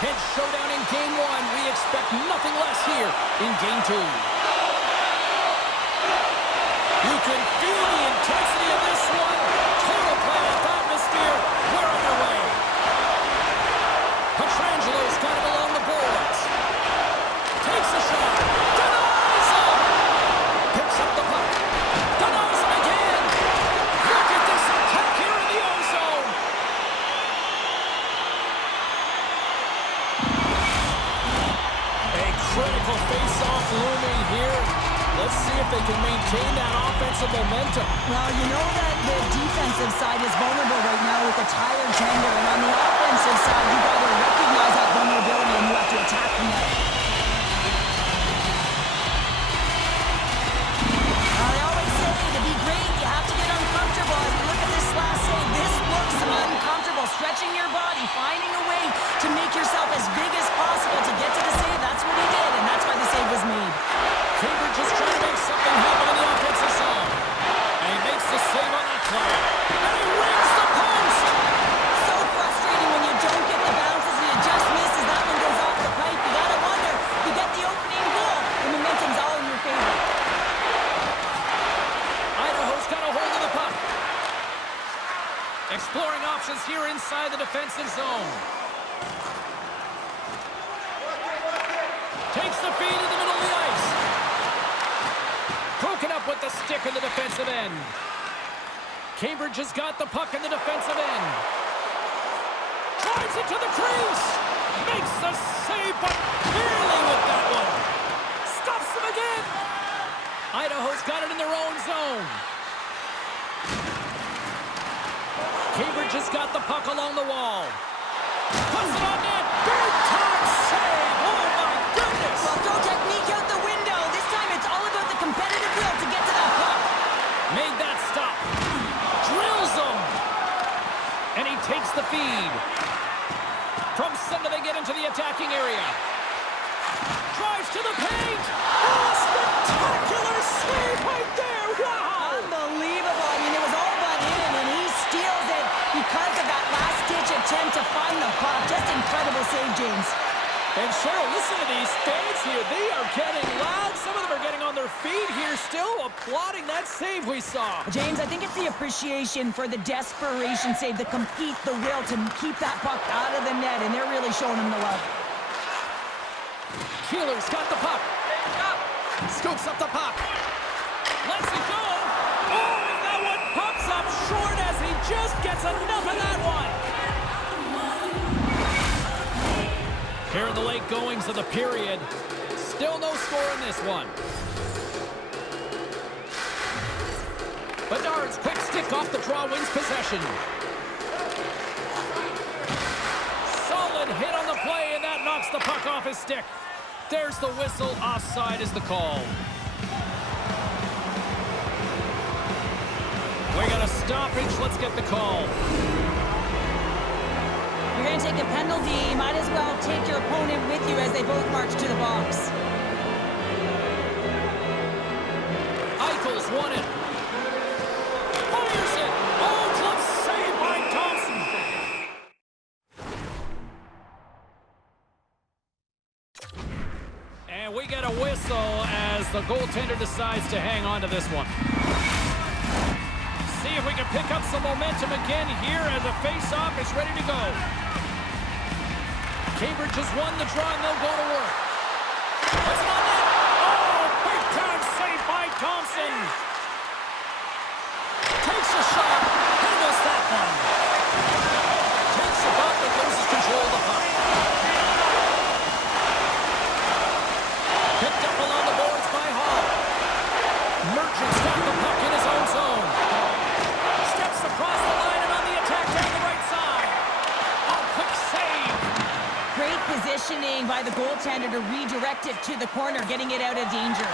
intense showdown in Game 1. We expect nothing less here in Game 2. You can feel the intensity of this one. Total playoff atmosphere. We're underway. Petrangelo's got it along the boards. Takes a shot. Denies him. Picks up the puck. Denies him again. Look at this attack here in the O-zone. A critical face-off looming here. Let's see if they can maintain that offensive momentum. Well, you know that the defensive side is vulnerable right now with a tired tender, and on the offensive side, you got to recognize that vulnerability and you have to attack from that. I always say, to be great, you have to get uncomfortable. As we look at this last save, this looks uncomfortable. Stretching your body, finding a way to make yourself as big as possible to get to the save. That's what he did, and that's why the save was made. Cambridge is trying to make something happen in the offensive zone. And he makes the save on that play. And he rings the post! So frustrating when you don't get the bounces and you just misses. That one goes off the pipe. You gotta wonder, you get the opening goal, the momentum's all in your favor. Idaho's got a hold of the puck. Exploring options here inside the defensive zone. Takes the feed in the middle of the ice. Broken up with the stick in the defensive end. Cambridge has got the puck in the defensive end. Drives it to the crease. Makes the save, but barely with that one. Stuffs him again. Idaho's got it in their own zone. Cambridge has got the puck along the wall. Puts it on net. Big time save. Oh, my goodness. Well, throw technique out the window. This time it's all about the competitive will to get to that puck. Made that stop. Drills him. And he takes the feed. From center they get into the attacking area. Drives to the paint. Oh, spectacular save right there. Wow. Unbelievable. I mean, it was all but in, and he steals it because of that last-ditch attempt to find the puck. Just incredible save, James. And Cheryl, listen to these fans here. They are getting loud. Some of them are getting on their feet here, still applauding that save we saw. James, I think it's the appreciation for the desperation save, the compete, the will to keep that puck out of the net, and they're really showing him the love. Keeler's got the puck. Scoops up the puck. Lets it go. Oh, and that one pops up short as he just gets enough of that one. Here in the late goings of the period. Still no score in this one. Bedard's quick stick off the draw wins possession. Solid hit on the play, and that knocks the puck off his stick. There's the whistle. Offside is the call. We got a stoppage. Let's get the call. You're going to take a penalty. Might as well take your opponent with you as they both march to the box. Eichel's won it. Fires it. Oh, glove save by Thompson. And we get a whistle as the goaltender decides to hang on to this one. See if we can pick up some momentum again here as the face-off is ready to go. Cambridge has won the draw and they'll go to work. Puts it on net. Oh, big time save by Thompson. Takes a shot. Handles that one. Takes the puck and loses control of the puck. Picked up along the boards by Hall. Merchant's got the puck in his own zone. Steps across the line and on the attack down the right side. Oh, quick save. Great positioning by the goaltender to redirect it to the corner, getting it out of danger.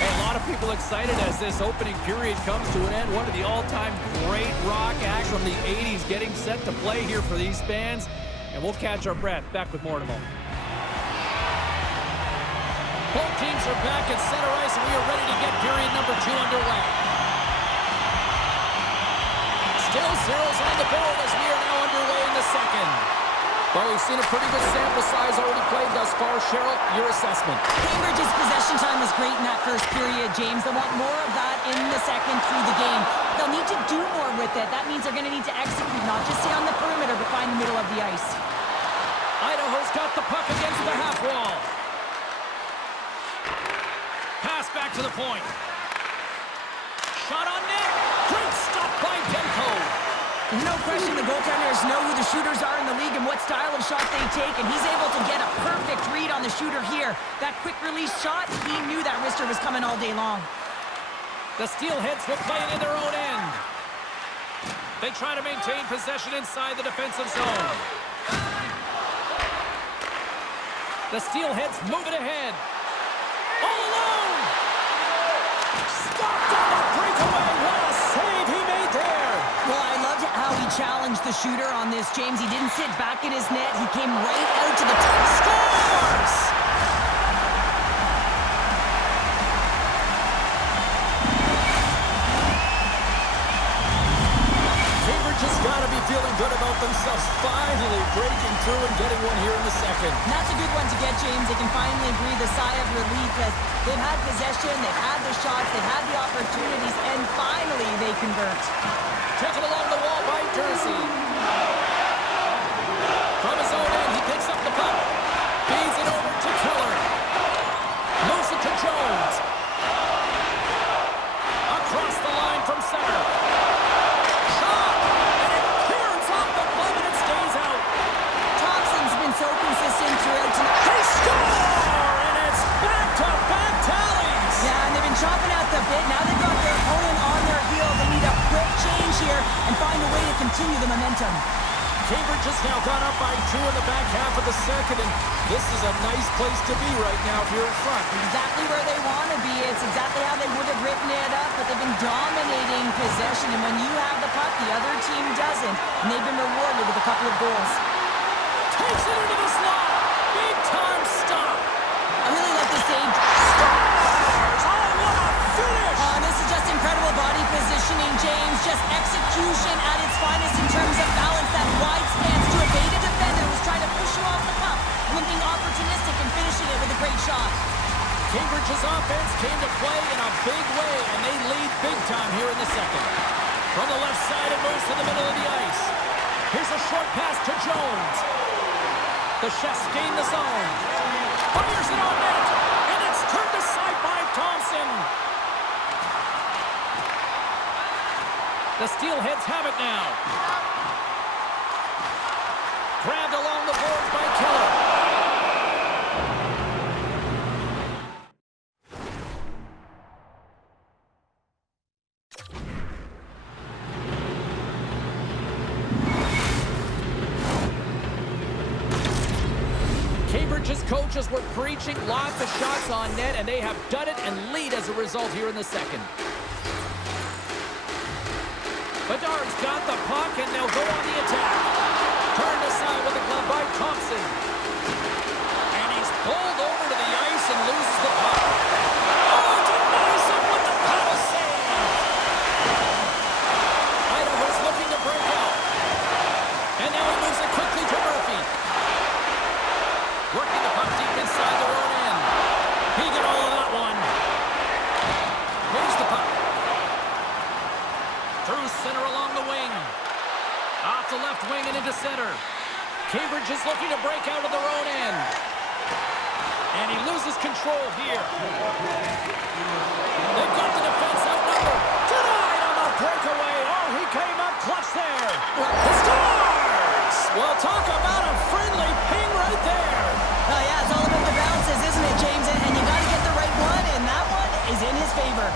A lot of people excited as this opening period comes to an end. One of the all-time great rock acts from the 80s getting set to play here for these fans. And we'll catch our breath. Back with more in a moment. Both teams are back at center ice, and we are ready to get period number 2 underway. Still zeros on the board as we are now underway in the second. Well, we've seen a pretty good sample size already played thus far. Cheryl, your assessment. Cambridge's possession time was great in that first period, James. They'll want more of that in the second through the game. They'll need to do more with it. That means they're going to need to execute, not just stay on the perimeter, but find the middle of the ice. Idaho's got the puck against the half wall. Pass back to the point. Shot on net. Great stop by Demko. There's no question the goaltenders know who the shooters are in the league and what style of shot they take, and he's able to get a perfect read on the shooter here. That quick release shot, he knew that wrister was coming all day long. The Steelheads will play it in their own end. They try to maintain possession inside the defensive zone. The Steelheads move it ahead. All alone! Stopped on the breakaway. What a save he made there! Well, I loved how he challenged the shooter on this, James. He didn't sit back in his net. He came right out to the top. Scores! Cambridge has got to be feeling good about themselves, finally breaking through and getting one here in the second. And that's a good one to get, James. They can finally breathe a sigh of relief as they've had possession, they've had the shots, they've had the opportunities, and finally they convert. Taken along the wall by Jersey. From his own end, he picks up the puck. Feeds it over to Keller. Moves it to Jones. Across the line from center. Shot! And it clears off the glove and it stays out. Thompson's been so consistent throughout tonight. They score! And it's back-to-back tallies! Yeah, and they've been chopping out the bit. Now they've got their opponent on their heels. They need a quick change here and find a way to continue the momentum. Cambridge has now gone up by 2 in the back half of the second, and this is a nice place to be right now if you're in front. Exactly where they want to be. It's exactly how they would have written it up, but they've been dominating possession, and when you have the puck, the other team doesn't, and they've been rewarded with a couple of goals. Takes it into the slot. Big time stop. I really like the save. Scores! Oh, what a finish! Oh, this is just incredible body positioning, James. Just execution at its finest in terms of balance. That wide stance to evade a defender who's trying to push you off the puck, and being opportunistic and finishing it with a great shot. Cambridge's offense came to play in a big way, and they lead big time here in the second. From the left side, it moves to the middle of the ice. Here's a short pass to Jones. The Chefs gain the zone. Fires it on net, and it's turned aside by Thompson. The Steelheads have it now. Grabbed along the boards by Keller. Cambridge's coaches were preaching lots of shots on net, and they have done it and lead as a result here in the second. Bedard's got the puck, and they'll go on the attack. Turned aside with the glove by Thompson. And he's pulled over to the ice and loses the puck. Oh, denies him with the paddle save. Idaho's looking to break out. And now he moves it quickly to Murphy. Working the puck deep inside their own end. He got all of that one. Moves the puck. Through center along the wing. Off the left wing and into center. Cambridge is looking to break out of their own end. And he loses control here. They've got the defense outnumbered. Denied on the breakaway. Oh, he came up clutch there. Scores! Well, talk about a friendly ping right there. Oh, yeah, it's all about the bounces, isn't it, James? And you got to get the right one, and that one is in his favor.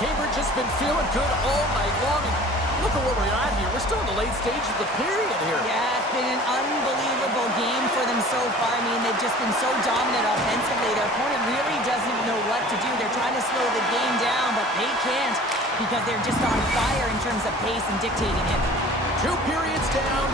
Cambridge has been feeling good all night long. And look at where we're at here. We're still in the late stages of the period here. Yeah, it's been an unbelievable game for them so far. I mean, they've just been so dominant offensively. Their opponent really doesn't know what to do. They're trying to slow the game down, but they can't because they're just on fire in terms of pace and dictating it. 2 periods down,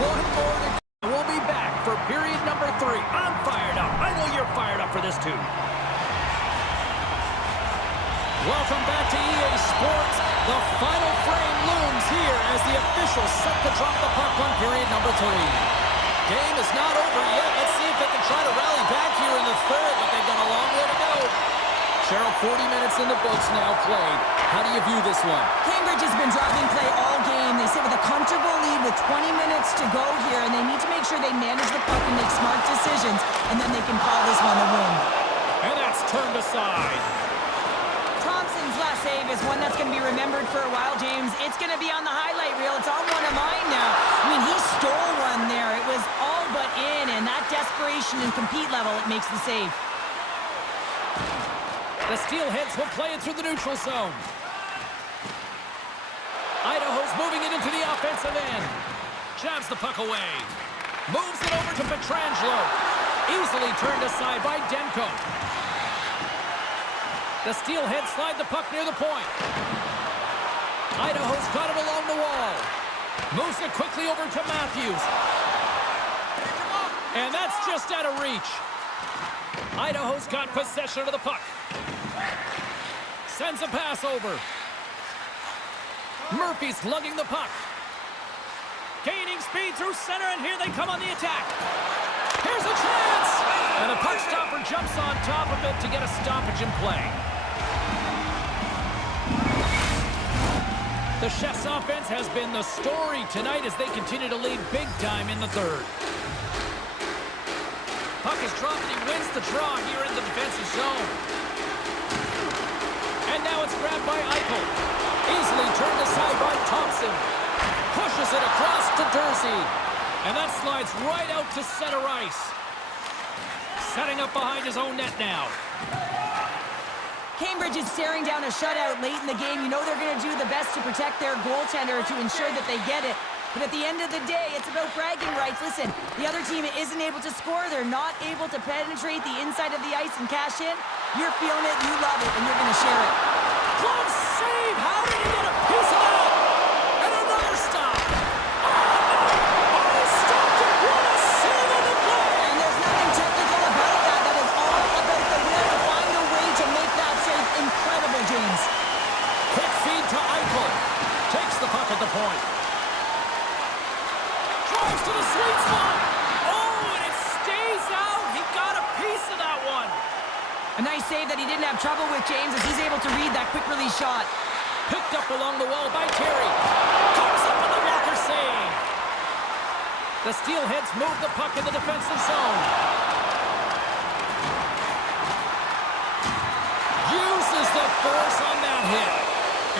1 more to go. We'll be back for period number 3. I'm fired up. I know you're fired up for this too. Welcome back to EA Sports. The final frame looms here as the officials set to drop the puck on period number 3. Game is not over yet. Let's see if they can try to rally back here in the third, but they've got a long way to go. Cheryl, 40 minutes in the books now played. How do you view this one? Cambridge has been driving play all game. They sit with a comfortable lead with 20 minutes to go here, and they need to make sure they manage the puck and make smart decisions, and then they can call this one a win. And that's turned aside. Thompson's last save is one that's going to be remembered for a while, James. It's going to be on the highlight reel. It's on one of mine now. I mean, he stole one there. It was all but in, and that desperation and compete level, it makes the save. The Steelheads will play it through the neutral zone. Idaho's moving it into the offensive end. Jabs the puck away. Moves it over to Petrangelo. Easily turned aside by Demko. The Steelheads slide the puck near the point. Idaho's got it along the wall. Moves it quickly over to Matthews. And that's just out of reach. Idaho's got possession of the puck. Sends a pass over. Murphy's lugging the puck. Gaining speed through center, and here they come on the attack. Here's a chance! And the puck stopper jumps on top of it to get a stoppage in play. The Chefs' offense has been the story tonight as they continue to lead big time in the third. Puck is dropped, and he wins the draw here in the defensive zone. And now it's grabbed by Eichel. Easily turned aside by Thompson. Pushes it across to Dursey. And that slides right out to center ice. Setting up behind his own net now. Cambridge is staring down a shutout late in the game. You know they're going to do the best to protect their goaltender to ensure that they get it. But at the end of the day, it's about bragging rights. Listen, the other team isn't able to score. They're not able to penetrate the inside of the ice and cash in. You're feeling it, you love it, and you're going to share it. Close save! How did he get a piece of that? And another stop! Oh, stopped it! What a save on the play! And there's nothing technical about that. That is all about the will to find a way to make that save incredible, James. Quick feed to Eichel. Takes the puck at the point. Drives to the sweet spot. Oh, and it stays out. He got a piece of that one. A nice save that he didn't have trouble with, James, as he's able to read that quick release shot. Picked up along the wall by Terry. Comes up with the Walker save. The Steelheads move the puck in the defensive zone. Uses the force on that hit.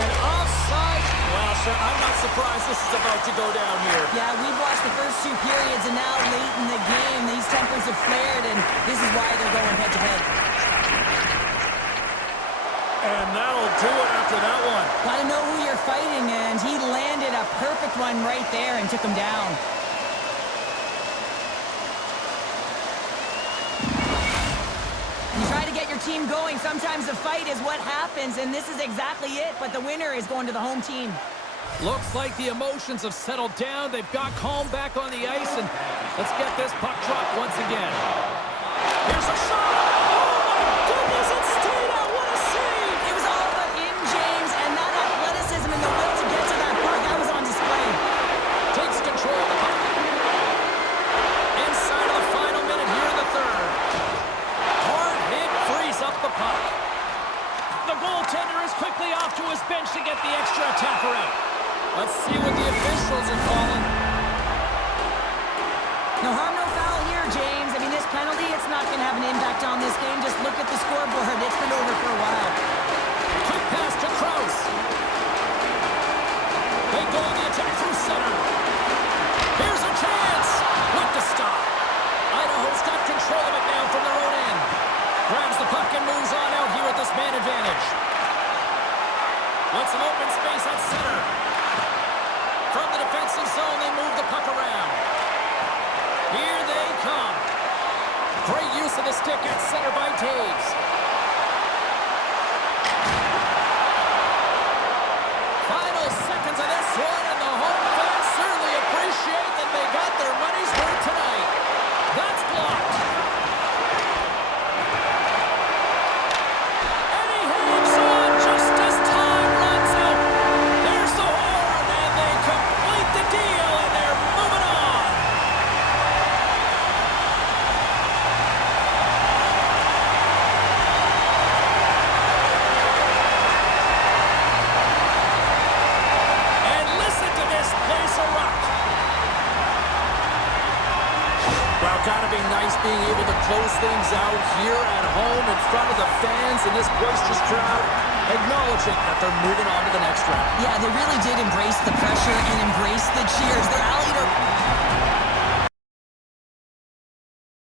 And offside. Well, sir, I'm not surprised this is about to go down here. Yeah, we've watched the first 2 periods, and now late in the game, these tempers have flared, and this is why they're going head-to-head. And that'll do it after that one. Gotta know who you're fighting, and he landed a perfect one right there and took him down. You try to get your team going. Sometimes the fight is what happens, and this is exactly it, but the winner is going to the home team. Looks like the emotions have settled down. They've got calm back on the ice, and let's get this puck dropped once again. Here's a shot! Oh, my goodness, it stayed out! What a save! It was all but in, James, and that athleticism and the will to get to that puck, that was on display. Takes control of the puck. Inside of the final minute here in the third. Hard hit frees up the puck. The goaltender is quickly off to his bench to get the extra attacker out. Let's see what the officials are calling. No harm, no foul here, James. I mean, this penalty, it's not going to have an impact on this game. Just look at the scoreboard. It's been over for a while. Quick pass to Krause. They go on the attack through center. Here's a chance. With the stop. Idaho's got control of it now from their own end. Grabs the puck and moves on out here with this man advantage. Wants some open space at center. From the defensive zone, they move the puck around. Here they come. Great use of the stick at center by Taves. Final seconds of this one, and the home fans certainly appreciate that they got their money's worth tonight. That's blocked. And he hangs on just as time runs out. Nice being able to close things out here at home in front of the fans and this boisterous crowd, acknowledging that they're moving on to the next round. Yeah, they really did embrace the pressure and embrace the cheers. They're allied